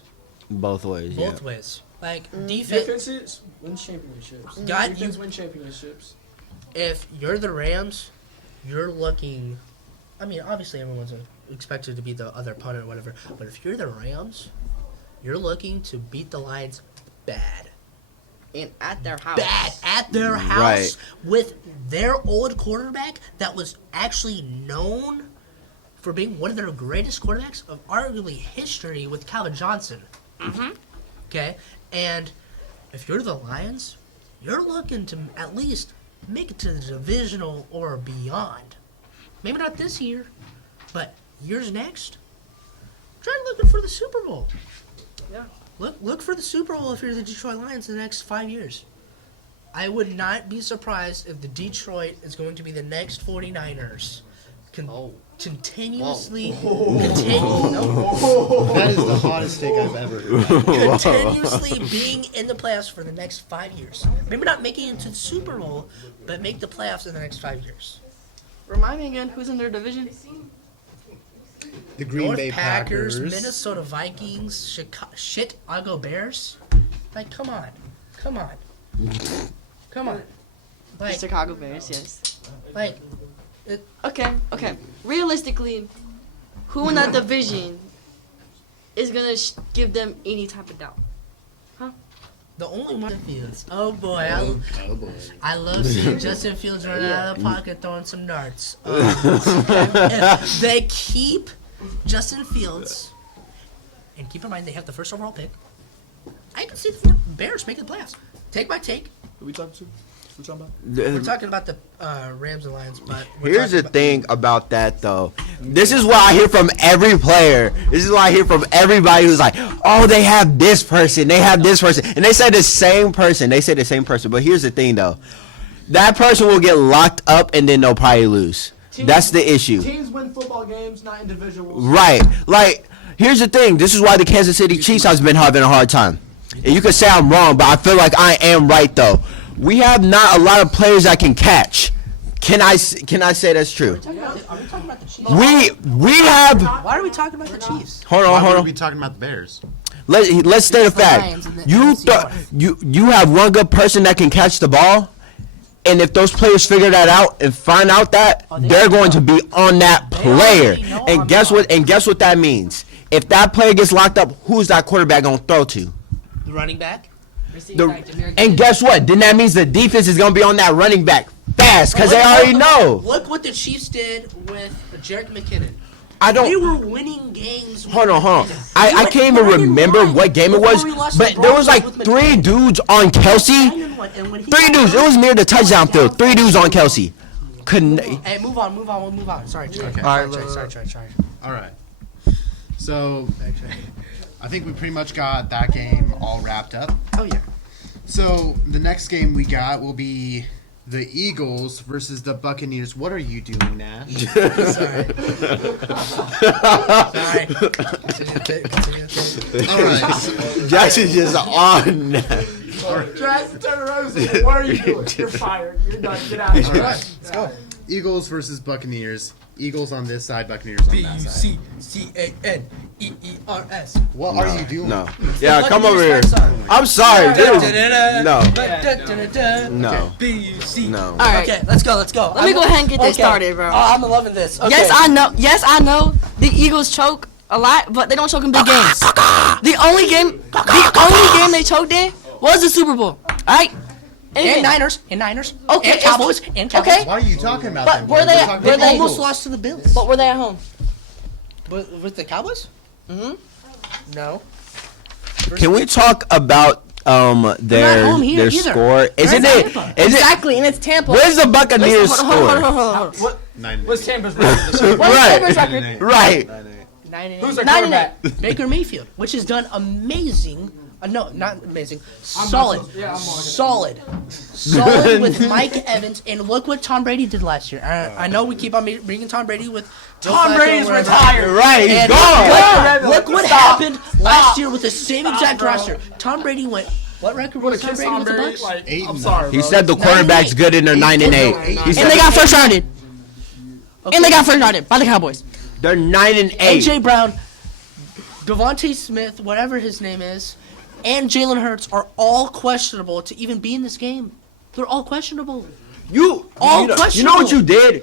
Both ways. Yeah. Both ways. Like defense. Defenses win championships. God, Defense win championships. If you're the Rams, you're looking. I mean, obviously everyone's expected to be the other opponent or whatever. But if you're the Rams, you're looking to beat the Lions bad. And at their house. Bad at their house Right. with their old quarterback that was actually known for being one of their greatest quarterbacks of arguably history with Calvin Johnson. Okay? And if you're the Lions, you're looking to at least make it to the divisional or beyond. Maybe not this year, but years next. Try looking for the Super Bowl. Yeah. Look for the Super Bowl if you're the Detroit Lions in the next 5 years. I would not be surprised if the Detroit is going to be the next 49ers. Continuously, That is the hottest take I've ever heard. continuously being in the playoffs for the next 5 years. Maybe not making it to the Super Bowl, but make the playoffs in the next 5 years. Remind me again, who's in their division? The Green North Bay Packers, Packers, Minnesota Vikings, Chicago Bears. Like, come on. Like, Chicago Bears, yes. like, Okay. Realistically, who in that division is gonna give them any type of doubt. The only one Fields. Oh boy, I love seeing Justin Fields run out of the pocket throwing some darts. If they keep Justin Fields, and keep in mind they have the first overall pick, I can see the Bears making the playoffs. Take my take. Who we talking to? We're talking about? We're talking about the Rams and Lions, but Here's the thing about that, though. This is what I hear from every player. This is what I hear from everybody who's like, oh, they have this person. They have this person. And they say the same person. They say the same person. But here's the thing, though. That person will get locked up, and then they'll probably lose. That's the issue. Teams win football games, not individuals. Right. Like, here's the thing. This is why the Kansas City Chiefs has been having a hard time. And you could say I'm wrong, but I feel like I am right, though. We have not a lot of players that can catch. Can I say that's true? are we talking about the Chiefs? We have. Why are we talking about the Chiefs? Hold on. Why are we talking about the Bears? Let's state a fact. Lions and the You have one good person that can catch the ball, and if those players figure that out and find out that, they're going to be on that player. And guess what? And guess what that means? If that player gets locked up, who's that quarterback gonna throw to? The running back. And guess what? Then that means the defense is gonna be on that running back fast because they already know. Look what the Chiefs did with Jerick McKinnon. I don't. They were winning games. Hold on. I can't even remember what game it was, but there was like 3 dudes on Kelsey. 3 dudes. It was near the touchdown field. 3 dudes on Kelsey. Couldn't. Hey, move on. Sorry, Trey. Okay. Sorry. All right. So, I think we pretty much got that game all wrapped up. Oh yeah. So the next game we got will be the Eagles versus the Buccaneers. What are you doing, Nash? Sorry. All right. Jackson's just on. Jackson turned around and said, what are you doing? You're fired. You're done. Get out of here. Let's go. Eagles versus Buccaneers. Eagles on this side, Buccaneers on that side. Buccaneers. What are you doing? No. Yeah, come over here. I'm sorry, dude. No. No. No. All right. Okay, let's go. Let me go ahead and get this started, bro. I'm loving this. Okay. Yes, I know. The Eagles choke a lot, but they don't choke in big games. The only game they choked in was the Super Bowl. All right. And Niners. Okay. And Cowboys. Okay. Why are you talking about But them? were they? talking Were about they Eagles. Almost lost to the Bills. But were they at home? With the Cowboys? Mm-hmm. No. Can we talk about their home here either. score? Isn't it? Exactly, and it's Tampa. Where's the Buccaneers Hold score? on. What? 9-8. What's Tampa's record? What's Right. Tampa's record? Right. 9-8. Who's their 9-8. quarterback? Baker Mayfield, which has done amazing. No, not amazing. Solid. Solid with Mike Evans. And look what Tom Brady did last year. I know we keep on bringing Tom Brady with Tom Brady's retired. Right. He's And gone. look what happened last year with the same exact roster. Tom Brady went. What record was Tom Brady with the Bucks? Like, 8-9. I'm sorry, He bro. said the quarterback's good and they're 9-8. He And said they got first rounded. And they got first rounded by the Cowboys. they're 9-8. AJ Brown, Devontae Smith, whatever his name is, and Jalen Hurts are all questionable to even be in this game. They're all questionable. You All you know what questionable. you did?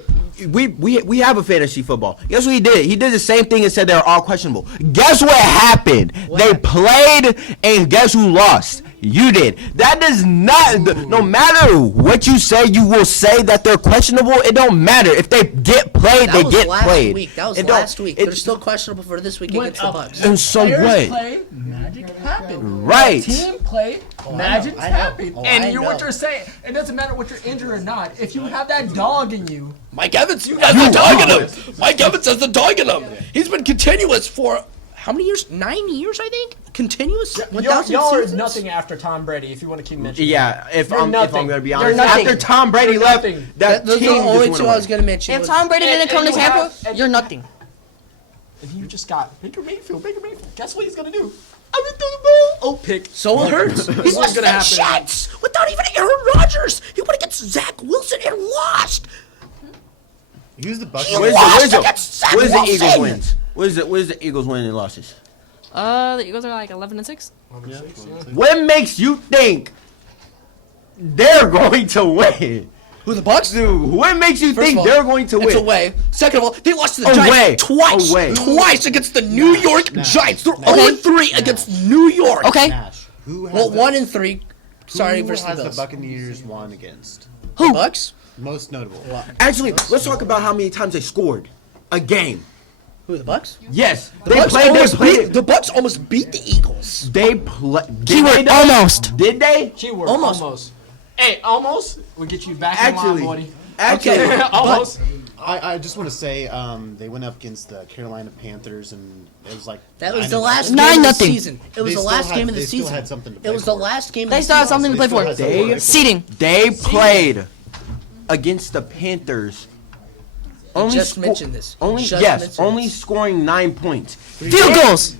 We have a fantasy football. Guess what he did? He did the same thing and said they're all questionable. Guess what happened? They played, and guess who lost? You did. That does not. No matter what you say, you will say that they're questionable. It don't matter if they get played. That They was get last played. week. That was It don't- last week. it- They're still questionable for this week against the Bucks. And so Players what? play, magic happened. Right. Team play, magic I know. happened. Oh, And I you're what know. you're saying. It doesn't matter what you're injured or not. If you have that dog in you, Mike Evans, you guys are dog in him. Mike Evans has the dog in him. He's been continuous for how many years? 9 years, I think. Continuous. y'all are nothing after Tom Brady. If you want to keep mentioning. Yeah, if You're I'm nothing. gonna be You're honest, nothing. after Tom Brady You're left, nothing. that Those are team the only just two went I was away. going to mention. If Tom Brady didn't come to you Tampa, have- you're nothing. And you just got Baker Mayfield. Guess what he's gonna do? I'm gonna throw the ball. Oh, pick. So it hurts. He's What's gonna happen? Jets without even Aaron Rodgers. He went against Zach Wilson and lost. Who's the Bucks? He Where's lost the against Zach Eagles Wilson. wins? Where's the Eagles wins and losses? The Eagles are like 11-6. What makes you think they're going to win? Who, the Bucks? Dude, what makes you First think of all, they're going to win? It's away. Second of all, they lost to the Away. Giants twice. Away. Twice against the New York Giants. They're 0-3 against New York. Okay. Nash, who has Well, the, 1-3. Sorry, who versus has the the Bills. Buccaneers won against? The Bucks? Most notable. Actually, let's talk about how many times they scored a game. Who, the Bucks? Yes, The Bucks almost beat the Eagles. They play. Keyword almost. Did they? Keyword Almost. almost. Hey, almost. We'll get you back Actually. in line, buddy. Actually, Almost. I just want to say they went up against the Carolina Panthers and it was like That was 9-0. the last game of the 9-0. season. It was They the still last had- game of the they still season. had something to play It was the for. last game of They the still have season. something to play They still for. had something to play for. Seating. they played against the Panthers. Just mentioned this. Only Just yes, mentioned only this. scoring 9 points. Field goals.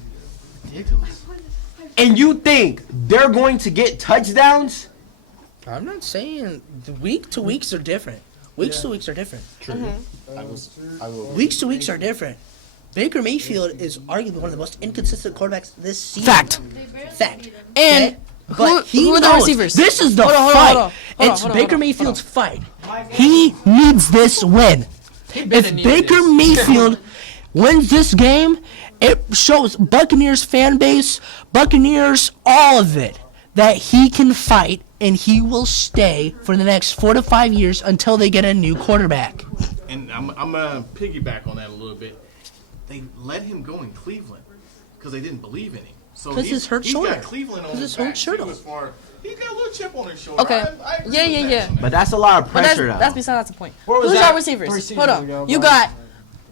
And you think they're going to get touchdowns? I'm not saying week to weeks are different. Weeks to weeks are different. True. I will. Weeks to weeks are different. Baker Mayfield is arguably one of the most inconsistent quarterbacks this season. Fact. Fact. And Okay? But who are the knows receivers? This is the Hold on, fight. hold on, hold on, It's hold on, Baker hold on, Mayfield's fight. He needs this win. If Baker Mayfield wins this game, it shows Buccaneers fan base, Buccaneers, all of it, that he can fight and he will stay for the next 4 to 5 years until they get a new quarterback. And I'm gonna piggyback on that a little bit. They let him go in Cleveland because they didn't believe in him. So 'Cause his hurt he's shoulder. got Cleveland on 'Cause his his hurt back shoulder. too, as far he's got a little chip on his shoulder. Okay. I agree Yeah, with yeah, that yeah. on that. But that's a lot of pressure, That's though. besides the point. Where was Who's that our receivers? 3 seasons Hold ago, on. You bro? got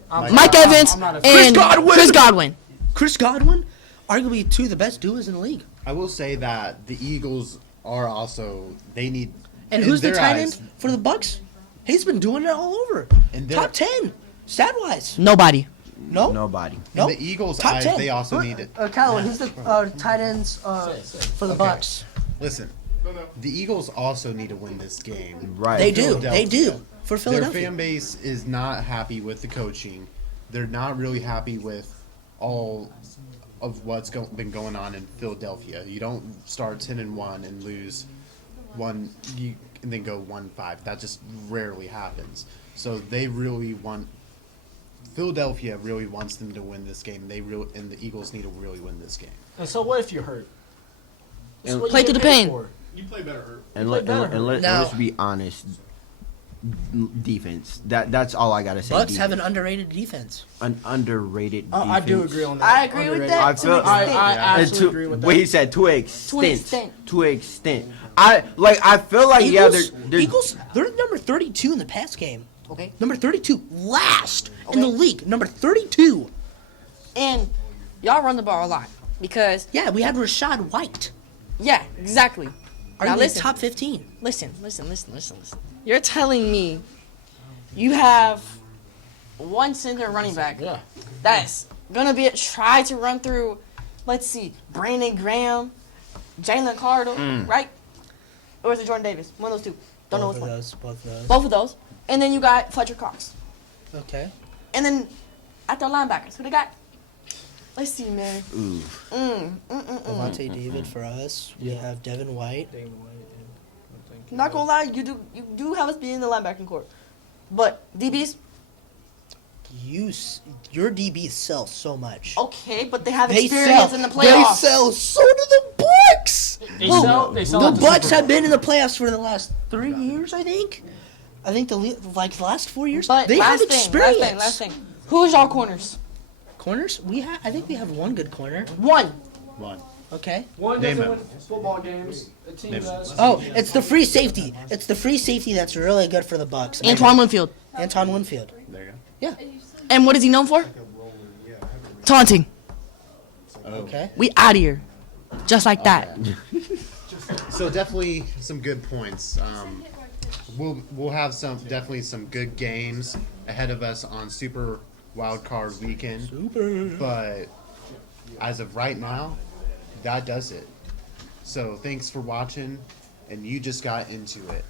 I'm Mike not- Evans I'm not a and Godwin. Chris Godwin. Chris Godwin, arguably two of the best duos in the league. I will say that the Eagles are also they need. And in who's the their tight eyes- end for the Bucks? He's been doing it all over. In their- Top 10, stat wise. Nobody. No, Nobody. In no. the Eagles' Top eyes, 10. they also need it. Callaway, who's the tight ends for the Bucks? Listen, the Eagles also need to win this game. Right. They do. Philadelphia. They do for Their Philadelphia. fan base is not happy with the coaching. They're not really happy with all of what's been going on in Philadelphia. You don't start 10-1 and lose one, and then go 1-5. That just rarely happens. So they really want. Philadelphia really wants them to win this game. And the Eagles need to really win this game. And so what if you're hurt? This is what you Play get to the paid pain. for. You play better hurt. And Now- let's be honest. Defense. That's all I gotta say. Bucks have defense. an underrated defense. An underrated defense. I do agree on that. I agree with Underrated. that. I to feel- an extent. I And absolutely agree with that. what he said, to an extent. extent. To an extent. I feel like they're Eagles, they're number 32 in the pass game. Okay, number 32, last in the league. Number 32. And y'all run the ball a lot because Yeah, we had Rashad White. yeah, exactly. Are Now you listen. top 15? Listen. You're telling me you have one center running back Yeah. that's gonna try to run through, let's see, Brandon Graham, Jalen Cardle, right? Or is it Jordan Davis? One of those two. Don't know which one. Both of those. Both of those. And then you got Fletcher Cox. Okay. And then at the linebackers, who they got? Let's see, man. Devontae David for us. We have Devin White. Not gonna lie, you do have us being the linebacking court. But DBs, Your DBs sell so much. okay, but they have They experience sell. in the They playoffs. sell. So do the Bucks. They sell The at Bucks Super have Bowl. been in the playoffs for the last 3 years, I think. I think the last 4 years. But they have last experience. thing. Who's y'all corners? Corners? I think we have one good corner. One. Okay. One Name doesn't him. win football games. A team does. Oh, it's the free safety. It's the free safety that's really good for the Bucks. Antoine Winfield. Anton Winfield. There you Yeah. And what is he known for? Taunting. go. Okay. We out of here. Just like that. So definitely some good points. We'll have definitely some good games ahead of us on Super Wild Card Weekend. But as of right now, that does it. So thanks for watching, and you just got into it.